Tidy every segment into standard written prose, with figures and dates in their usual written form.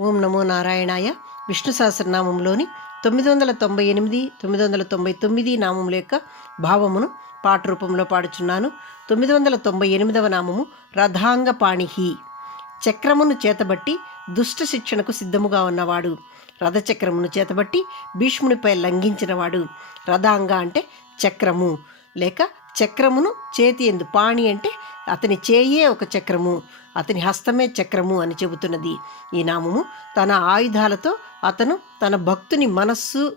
ఓం నమో నారాయణాయ. విష్ణు సహస్రనామంలోని 998, 999 నామముల యొక్క భావమును పాట రూపంలో పాడుచున్నాను. 998వ నామము రథాంగపాణిహి. చక్రమును చేతబట్టి దుష్ట శిక్షణకు సిద్ధముగా ఉన్నవాడు. రథచక్రమును చేతబట్టి భీష్మునిపై లంఘించినవాడు. రథాంగ అంటే చక్రము, లేక చక్రమును చేతి ఎందు. పాణి అంటే అతని చేయే ఒక చక్రము, అతని హస్తమే చక్రము అని చెబుతున్నది ఈ నామము. తన ఆయుధాలతో అతను తన భక్తుని మనస్సు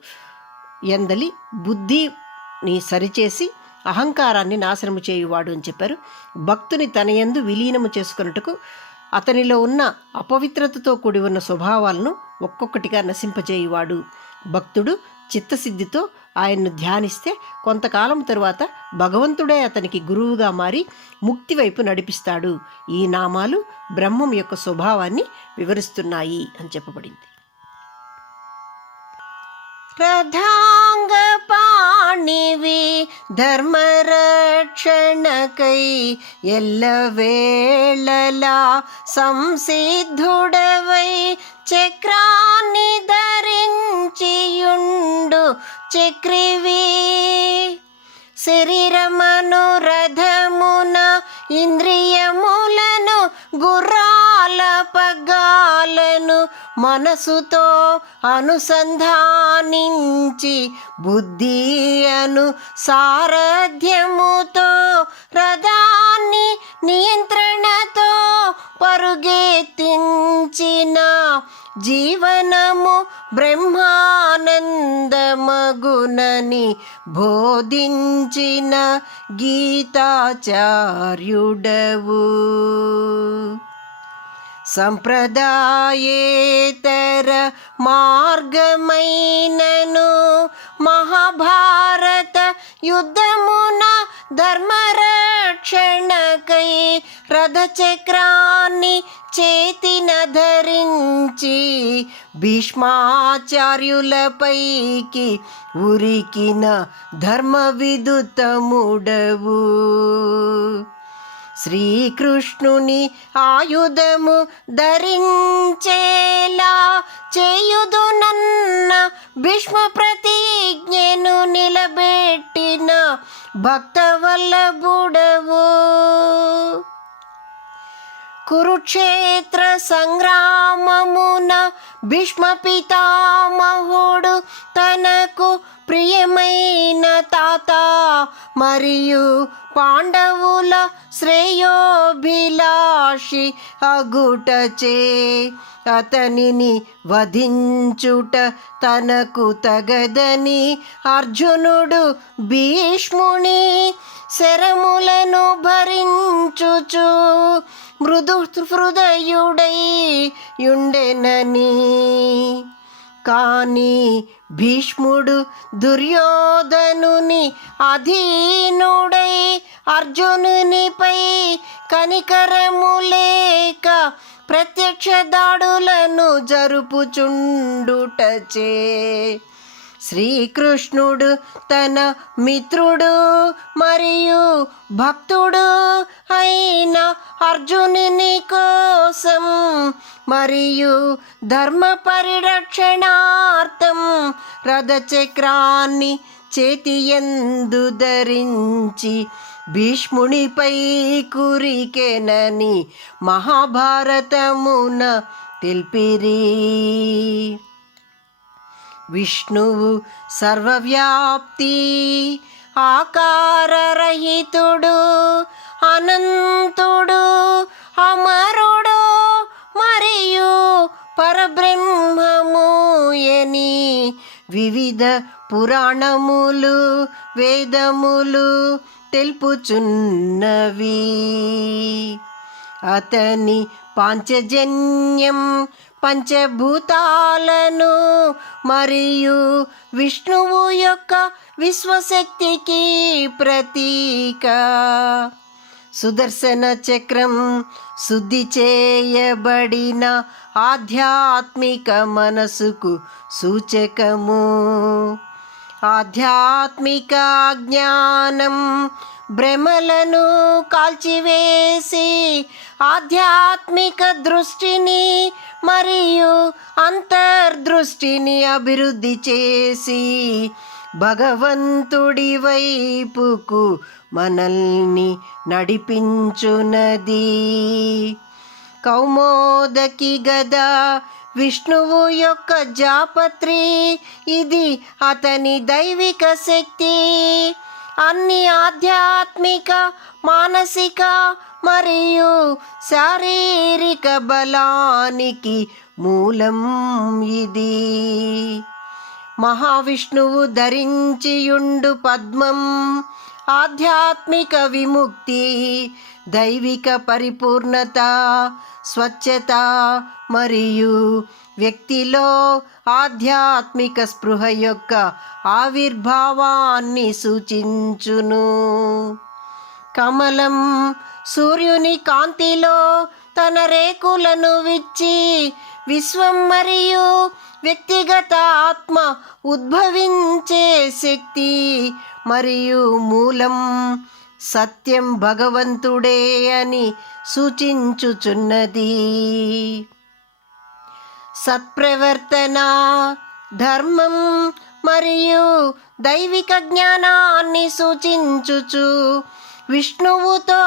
ఎందలి బుద్ధిని సరిచేసి అహంకారాన్ని నాశనము చేయువాడు అని చెప్పారు. భక్తుని తన యందు విలీనము చేసుకున్నట్టుకు అతనిలో ఉన్న అపవిత్రతతో కూడి ఉన్న స్వభావాలను ఒక్కొక్కటిగా నశింపజేయువాడు. భక్తుడు చిత్తశుద్ధితో ఆయన్ను ధ్యానిస్తే కొంతకాలం తరువాత భగవంతుడే అతనికి గురువుగా మారి ముక్తి వైపు నడిపిస్తాడు. ఈ నామాలు బ్రహ్మం యొక్క స్వభావాన్ని వివరిస్తున్నాయి అని చెప్పబడింది. రథాంగపాణివి ధర్మరక్షణకై ఎల్లవేళలా సంసిద్ధుడవై చక్రాన్ని ధరించియుండు చక్రివి. శరీరమను రథమున ఇంద్రియములను గుర్రాల పగ్గాలను మనసుతో అనుసంధానించి బుద్ధి అను సారథ్యముతో రథాన్ని నియంత్రణతో పరుగెత్తించిన జీవనము బ్రహ్మానందమగునని బోధించిన గీతాచార్యుడవు. సంప్రదాయేతర మార్గమైనను మహాభారత యుద్ధమున ధర్మరక్షణకై రథచక్రాన్ని చేతిన ధరించి భీష్మాచార్యులపైకి ఉరికిన ధర్మ విదుతముడవు. శ్రీకృష్ణుని ఆయుధము ధరించేలా చేయుదునన్న భీష్మ ప్రతిజ్ఞను నిలబెట్టిన భక్తవల్లభుడవు. కురుక్షేత్ర సంగ్రామమున భీష్మ పితామహుడు తనకు ప్రియమైన తాత మరియు పాండవుల శ్రేయోభిలాషి అగుటచే అతనిని వధించుట తనకు తగదని అర్జునుడు భీష్ముని శరములను భరించుచు మృదు హృదయుడై యుండెనని. కాని భీష్ముడు దుర్యోధనుని అధీనుడై అర్జునునిపై కనికరము లేక ప్రత్యక్ష దాడులను జరుపుచుండుటచే శ్రీకృష్ణుడు తన మిత్రుడు మరియు భక్తుడు అయిన అర్జునుని కోసం మరియు ధర్మ పరిరక్షణార్థం రథచక్రాన్ని చేతియందు ధరించి భీష్మునిపై కురికెనని మహాభారతమున తెలిపిరి. విష్ణువు సర్వవ్యాప్తి ఆకారరహితుడు అనంతుడు అమరుడు మరియు పరబ్రహ్మము అని వివిధ పురాణములు వేదములు తెలుపుచున్నవి. అతని పాంచజన్యం పంచభూతాలను మరియు విష్ణువు యొక్క విశ్వశక్తికి ప్రతీక. సుదర్శన చక్రం శుద్ధి చేయబడిన ఆధ్యాత్మిక మనసుకు సూచకము. ఆధ్యాత్మిక జ్ఞానం భ్రమలను కాల్చివేసి ఆధ్యాత్మిక దృష్టిని మరియు అంతర్దృష్టిని అభివృద్ధి చేసి భగవంతుడి వైపుకు మనల్ని నడిపించునది. కౌమోదకి గద విష్ణువు యొక్క జాపత్రి, ఇది అతని దైవిక శక్తి. అన్ని ఆధ్యాత్మిక, మానసిక మరియు శారీరక బలానికి మూలం ఇది. మహావిష్ణువు ధరించియుండు పద్మం ఆధ్యాత్మిక విముక్తి, దైవిక పరిపూర్ణత, స్వచ్ఛత మరియు వ్యక్తిలో ఆధ్యాత్మిక స్పృహ యొక్క ఆవిర్భావాన్ని సూచించును. కమలం సూర్యుని కాంతిలో తన రేకులను విచ్చి విశ్వం మరియు వ్యక్తిగత ఆత్మ ఉద్భవించే శక్తి మరియు మూలం సత్యం భగవంతుడే అని సూచించుచున్నది. సత్ప్రవర్తన, ధర్మం మరియు దైవిక జ్ఞానాన్ని సూచించుచు విష్ణువుతో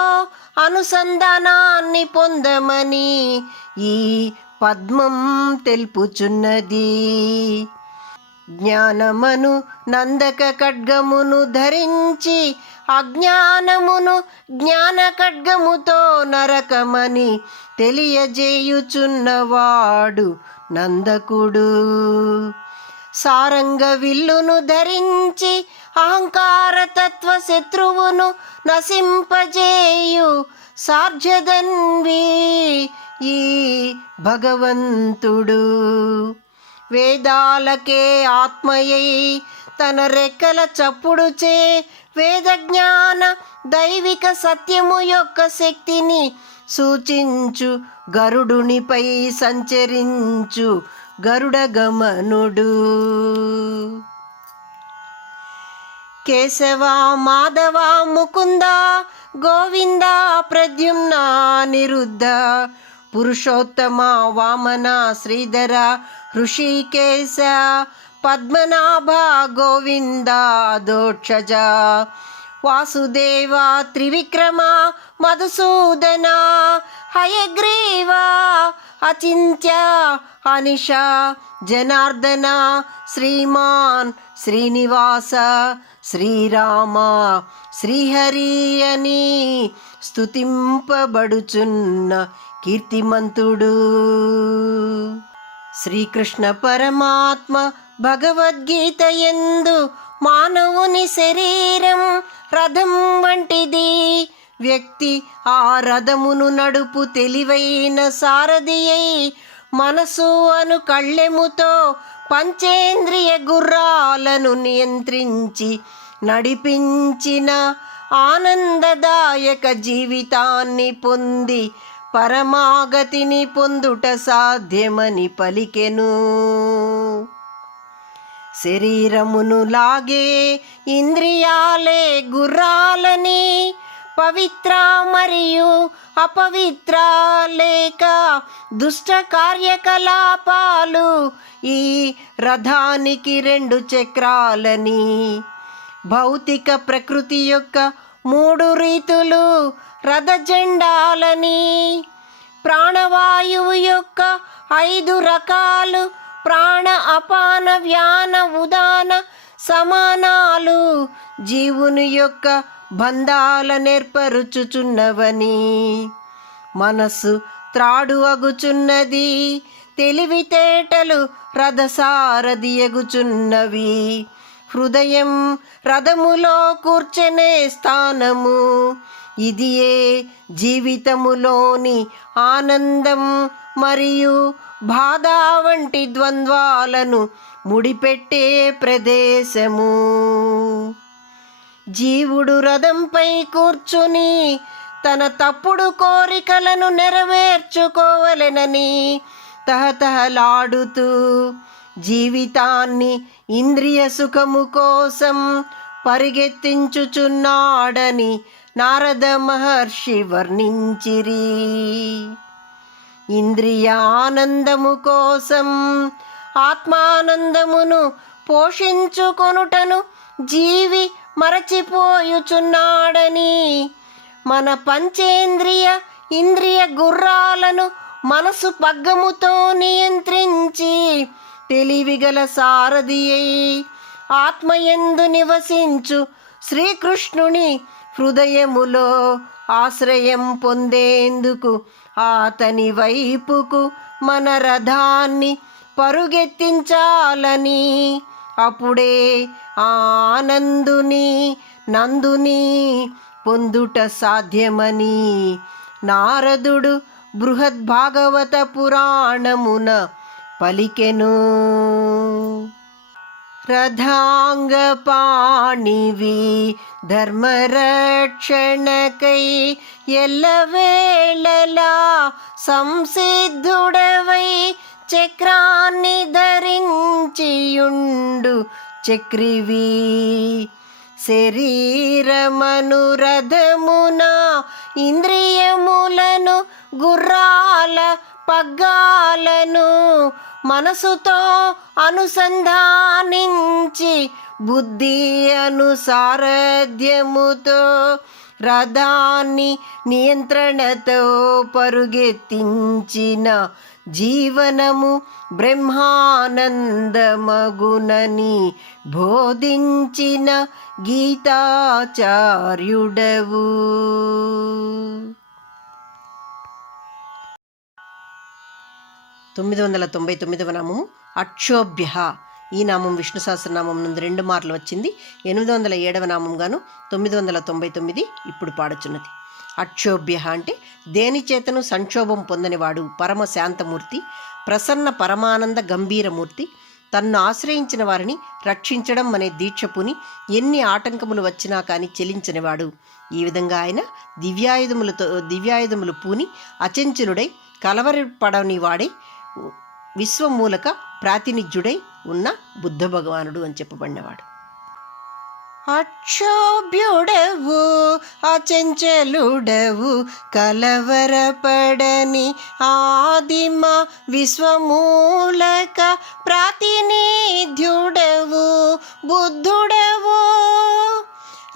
అనుసంధానాన్ని పొందమని ఈ పద్మం తెలుపుచున్నది. జ్ఞానమను నందక ఖడ్గమును ధరించి అజ్ఞానమును జ్ఞాన ఖడ్గముతో నరకమని తెలియజేయుచున్నవాడు నందకుడు. సారంగ విల్లును ధరించి అహంకార తత్వ శత్రువును నశింపజేయు సార్జదన్వి ఈ భగవంతుడు. వేదాలకే ఆత్మయై తన రెక్కల చప్పుడుచే వేదజ్ఞాన దైవిక సత్యము యొక్క శక్తిని సూచించు గరుడునిపై సంచరించు గరుడగమనుడు. కేశవ, మాధవ, ముకుంద, గోవింద, ప్రద్యుమ్న, నిరుద్ధ, పురుషోత్తమ, వామన, శ్రీధర, హృషికేశ, పద్మనాభ, గోవింద, దోక్షజ, వాసుదేవ, త్రివిక్రమ, మధుసూదన, హయగ్రీవ, అచింత్య, అనిష, జనార్దన, శ్రీమాన్, శ్రీనివాస, శ్రీరామ, శ్రీహరి అని స్తుతింపబడుచున్న కీర్తిమంతుడు. శ్రీకృష్ణ పరమాత్మ భగవద్గీత యందు మానవుని శరీరం రథం వంటిది. వ్యక్తి ఆ రథమును నడుపు తెలివైన సారథి అయి మనసు అను కళ్ళెముతో పంచేంద్రియ గుర్రాలను నియంత్రించి నడిపించిన ఆనందదాయక జీవితాన్ని పొంది పరమాగతిని పొందుట సాధ్యమని పలికెను. శరీరమును లాగే ఇంద్రియాలే గుర్రాలని, పవిత్ర మరియు అపవిత్ర లేక దుష్ట కార్యకలాపాలు ఈ రథానికి 2 చక్రాలని, భౌతిక ప్రకృతి యొక్క 3 రీతులు రథ జెండాలని, ప్రాణవాయువు యొక్క 5 రకాలు ప్రాణ, అపాన, వ్యాన, ఉదాన సమానాలు జీవుని యొక్క బంధాల నేర్పరుచుచున్నవని, మనస్సు త్రాడు అగుచున్నది, తెలివితేటలు రథసారథి ఎగుచున్నవి, హృదయం రథములో కూర్చొనే స్థానము, ఇదియే జీవితములోని ఆనందం మరియు బాధ వంటి ద్వంద్వాలను ముడిపెట్టే ప్రదేశము. జీవుడు రథంపై కూర్చుని తన తప్పుడు కోరికలను నెరవేర్చుకోవలెనని తహతహలాడుతూ జీవితాన్ని ఇంద్రియ సుఖము కోసం పరిగెత్తించుచున్నాడని నారద మహర్షి వర్ణించిరి. ఇంద్రియానందము కోసం ఆత్మానందమును పోషించుకొనుటను జీవి మరచిపోయుచున్నాడని, మన పంచేంద్రియ ఇంద్రియ గుర్రాలను మనసు పగ్గముతో నియంత్రించి తెలివిగల సారథి అయి ఆత్మయందు నివసించు శ్రీకృష్ణుని హృదయములో ఆశ్రయం పొందేందుకు అతని వైపుకు మన రథాన్ని పరుగెత్తించాలని, అప్పుడే ఆనందుని నందుని పొందుట సాధ్యమని నారదుడు బృహద్భాగవత పురాణమున పలికెను. రథాంగపాణివి ధర్మరక్షణకై ఎల్లవేళలా సంసిద్ధుడవై చక్రాన్ని ధరించియుండు చక్రివి. శరీరమను రథమున ఇంద్రియములను గుర్రాల పగ్గాలను మనసుతో అనుసంధానించి బుద్ధి అనుసారథ్యముతో రథాన్ని నియంత్రణతో పరుగెత్తించిన జీవనము బ్రహ్మానందమగునని బోధించిన గీతాచార్యుడవు. 999వ నామము అక్షోభ్య. ఈ నామం విష్ణు సహస్రనామం నుండి 2 మార్లు వచ్చింది. 807వ నామంగాను 999 ఇప్పుడు పాడుచున్నది. అక్షోభ్య అంటే దేని చేతను సంక్షోభం పొందనివాడు, పరమ శాంతమూర్తి, ప్రసన్న పరమానంద గంభీరమూర్తి, తన్ను ఆశ్రయించిన వారిని రక్షించడం అనే దీక్షపుని ఎన్ని ఆటంకములు వచ్చినా కానీ చెలించనివాడు. ఈ విధంగా ఆయన దివ్యాయుధములు పూని అచంచలుడై కలవరపడని వాడై విశ్వమూలక ప్రాతినిధ్యుడై ఉన్న బుద్ధ భగవానుడు అని చెప్పబడినవాడు. అక్షోభ్యుడవు అచంచలుడవు కలవరపడని ఆదిమ విశ్వమూలక ప్రాతినిధ్యుడవు బుద్ధుడవు.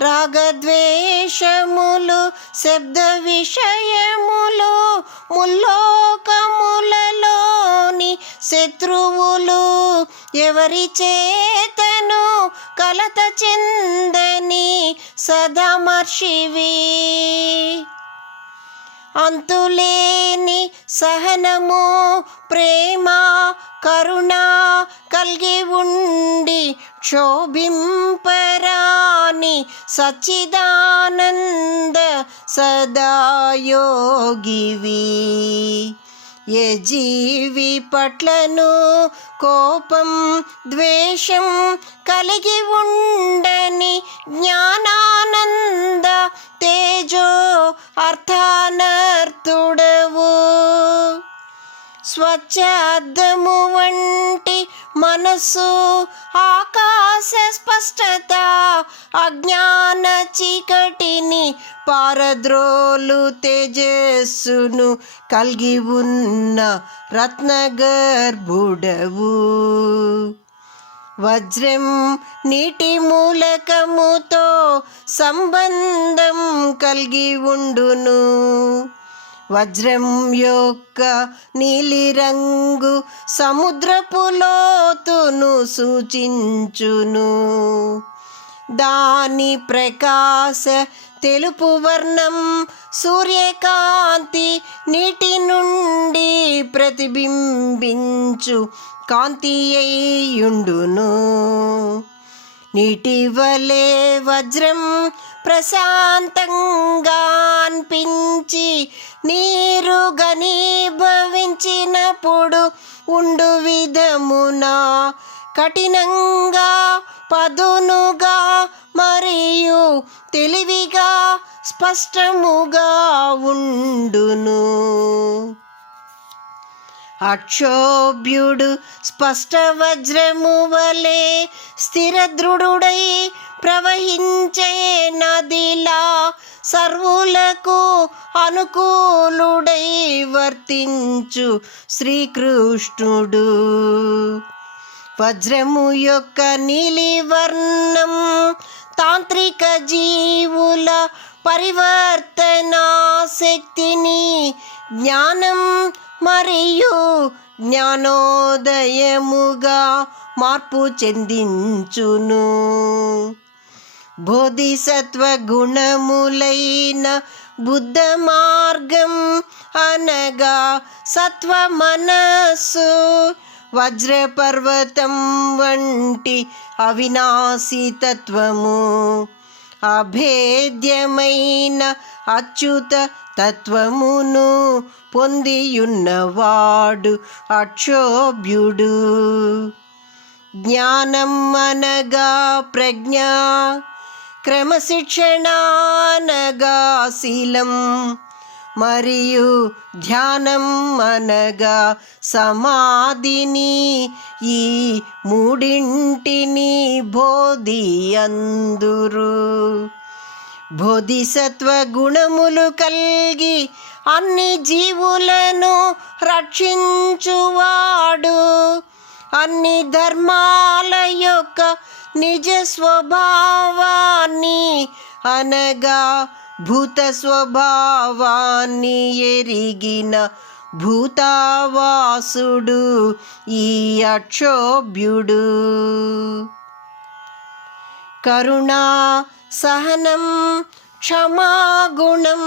రాగద్వేషములు శబ్ద విషయములు ముల్లోకములలోని శత్రువులు ఎవరి చేతను కలత చెందని సదామర్షివి. అంతులేని సహనము ప్రేమ కరుణ కలిగి ఉండి క్షోభింపరాని సచ్చిదానంద సదాయోగివి. ఏ జీవి పట్లను కోపం ద్వేషం కలిగి ఉండని జ్ఞానానంద తేజో అర్థానర్థుడవు. స్వచ్ఛ అద్దము వంటి మనసు ఆకాశ స్పష్టత అజ్ఞాన చీకటిని పారద్రోలు తేజస్సును కలిగి ఉన్న రత్నగర్భుడవు. వజ్రం నీటి మూలకముతో సంబంధం కలిగి ఉండును. వజ్రం యొక్క నీలిరంగు సముద్రపు లోతును సూచించును. దాని ప్రకాశ తెలుపు వర్ణం సూర్యకాంతి నీటి నుండి ప్రతిబింబించు కాంతి అయ్యుండును. నీటి వలె వజ్రం ప్రశాంతంగా అనిపించి నీరు ఘనీభవించినప్పుడు ఉండు విధమున కఠినంగా పదునుగా మరియు తెలివిగా స్పష్టముగా ఉండును. అక్షోభ్యుడు స్పష్ట వజ్రము వలె స్థిర దృఢుడై ప్రవహించే నదిలా సర్వులకు అనుకూలుడై వర్తించు శ్రీకృష్ణుడు. వజ్రము యొక్క నీలివర్ణం తాంత్రిక జీవుల పరివర్తనా శక్తిని, జ్ఞానం మరియు జ్ఞానోదయముగా మార్పు చెందించును. బోధిసత్వ గుణములైన బుద్ధ మార్గం అనగా సత్వ మనస్సు, వజ్రపర్వతం వంటి అవినాశి తత్వము, అభేద్యమైన అచ్యుత తత్వమును పొందియున్నవాడు అక్షోభ్యుడు. జ్ఞానం అనగా ప్రజ్ఞ, క్రమశిక్షణ అనగా శీలం, మరియు ధ్యానం అనగా సమాధిని, ఈ మూడింటిని బోధి అందురు. బోధిసత్వ గుణములు కలిగి అన్ని జీవులను రక్షించువాడు, అన్ని ధర్మాల యొక్క నిజ స్వభావాన్ని అనగా భూత స్వభావాన్ని ఎరిగిన భూతావాసుడు ఈ అక్షోభ్యుడు. కరుణా, సహనం, క్షమాగుణం,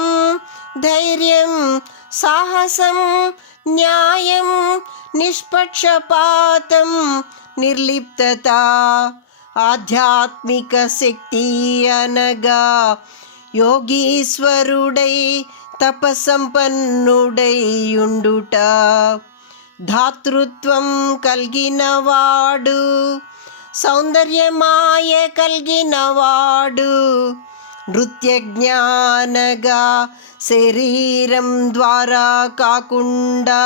ధైర్యం, సాహసం, న్యాయం, నిష్పక్షపాతం, నిర్లిప్తత, ఆధ్యాత్మిక శక్తి అనగా యోగీశ్వరుడై తపసంపన్నుడై ఉండుట, ధాతృత్వం కలిగినవాడు, సౌందర్యమాయ కలిగినవాడు, నృత్యజ్ఞానగా శరీరం ద్వారా కాకుండా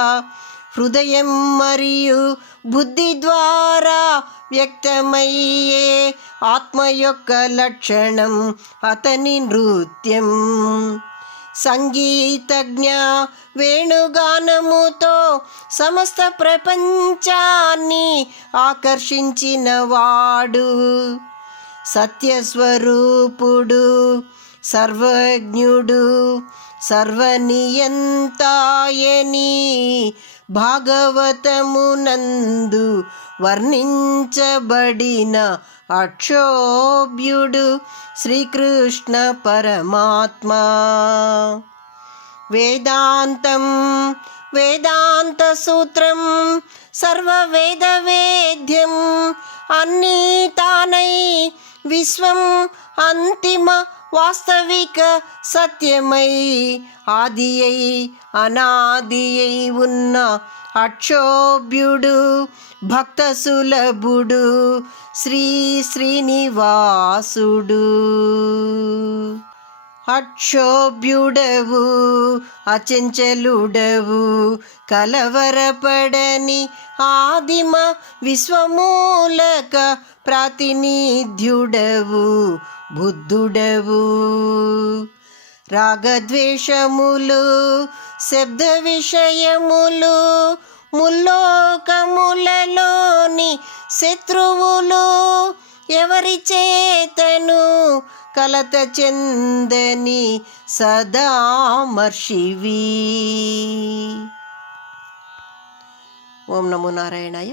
హృదయం మరియు బుద్ధి ద్వారా వ్యక్తమయ్యే ఆత్మ యొక్క లక్షణం అతని నృత్యం. సంగీతజ్ఞ వేణుగానముతో సమస్త ప్రపంచాన్ని ఆకర్షించినవాడు, సత్యస్వరూపుడు, సర్వజ్ఞుడు, సర్వనియంతాయని భాగవతమునందు వర్ణించబడిన అక్షోభ్యుడు శ్రీకృష్ణ పరమాత్మ. వేదాంతం, వేదాంత సూత్రం, సర్వవేద వేద్యం, అన్నీ తానై విశ్వం అంతిమ వాస్తవిక సత్యమై ఆది అయి అనాది అయి ఉన్న అక్షోభ్యుడు భక్త సులభుడు శ్రీ శ్రీనివాసుడు. అక్షోభ్యుడవు, అచంచలుడవు, కలవరపడని ఆదిమ విశ్వమూలక ప్రాతినిధ్యుడవు, బుద్ధుడవు. రాగద్వేషములు, శబ్ద విషయములు, ముల్లోకములలోని శత్రువులు ఎవరి చేతను కలత చెందని సదామర్షివి. ఓం నమో నారాయణాయ.